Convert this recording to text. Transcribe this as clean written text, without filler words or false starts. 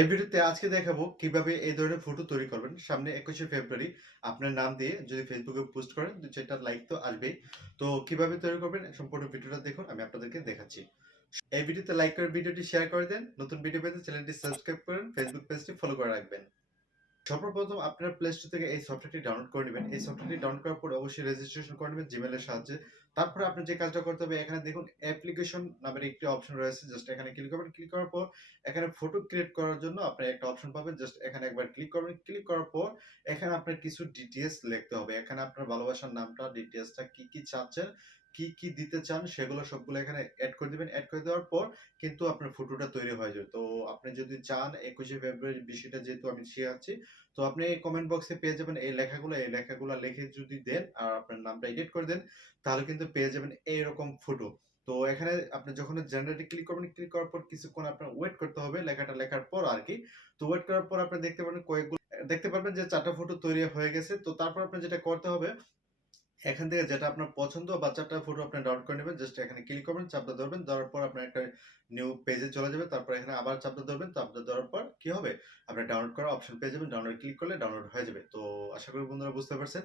এই ভিডিওতে আজকে দেখাবো কিভাবে এই ধরনের ফটো তৈরি করবেন। সামনে ২১শে ফেব্রুয়ারি আপনার নাম দিয়ে যদি ফেসবুকে পোস্ট করেন ২-৪ টা লাইক তো আসবেই। তো কিভাবে তৈরি করবেন সম্পূর্ণ ভিডিওটা দেখুন, আমি আপনাদেরকে দেখাচ্ছি। এই ভিডিওতে লাইক করে ভিডিওটি শেয়ার করে দেন। নতুন ভিডিও পেতে চ্যানেলটি সাবস্ক্রাইব করেন, ফেসবুক পেজটি ফলো করে রাখবেন। সর্বপ্রথম আপনার প্লে স্টোর থেকে এই সফটওয়্যারটি ডাউনলোড করে নেবেন। এই সফটওয়্যারটি ডাউনলোড করার পরে অবশ্যই রেজিস্ট্রেশন করে নেবেন জিমেইল এর সাহায্যে। তারপরে আপনার যে কাজটা করতে হবে, এখানে দেখুন অ্যাপ্লিকেশন নামের একটি অপশন রয়েছে। জাস্ট এখানে ক্লিক করবেন। ক্লিক করার পর এখানে ফটো ক্রিয়েট করার জন্য আপনি একটা অপশন পাবেন। জাস্ট এখানে একবার ক্লিক করবেন। ক্লিক করার পর এখানে আপনার কিছু ডিটেইলস লিখতে হবে। এখানে আপনার ভালোবাসার নামটা, ডিটেইলসটা কি চাচ্ছেন, কি দিতে চান সেগুলো সবগুলো এখানে এড করে দিবেন। এড করে দেওয়ার পর কিন্তু আপনার ফটোটা তৈরি হয়ে যাবে। তো আপনি যদি চান ২১শে ফেব্রুয়ারি বিষয়টা যেহেতু আমি শেয়ারছি, তো আপনি কমেন্ট বক্সে পেয়ে যাবেন এই লেখাগুলো লিখে যদি দেন আর আপনার নামটা এডিট করে দেন, তাহলে কিন্তু পেয়ে যাবেন এইরকম ফটো। তো এখানে আপনি যখন জেনারেটে ক্লিক করবেন, ক্লিক করার পর কিছুক্ষণ আপনার ওয়েট করতে হবে লেখাটা লেখার পর আরকি। তো ওয়েট করার পর আপনি দেখতে পারবেন যে ৪ টা ফটো তৈরি হয়ে গেছে। তো তারপর আপনার যেটা করতে হবে, এখান থেকে যেটা আপনার পছন্দ বা ৪ টা ফটো আপনি ডাউনলোড করে নেবেন। জাস্ট এখানে ক্লিক করবেন, চাপটা ধরবেন। ধরার পর আপনার একটা নিউ পেজে চলে যাবে। তারপর এখানে আবার চাপটা ধরবেন। চাপটা ধরার পর কি হবে? আপনি ডাউনলোড করার অপশন পেয়ে যাবেন। ডাউনলোড ক্লিক করলে ডাউনলোড হয়ে যাবে। তো আশা করি বন্ধুরা বুঝতে পারছেন।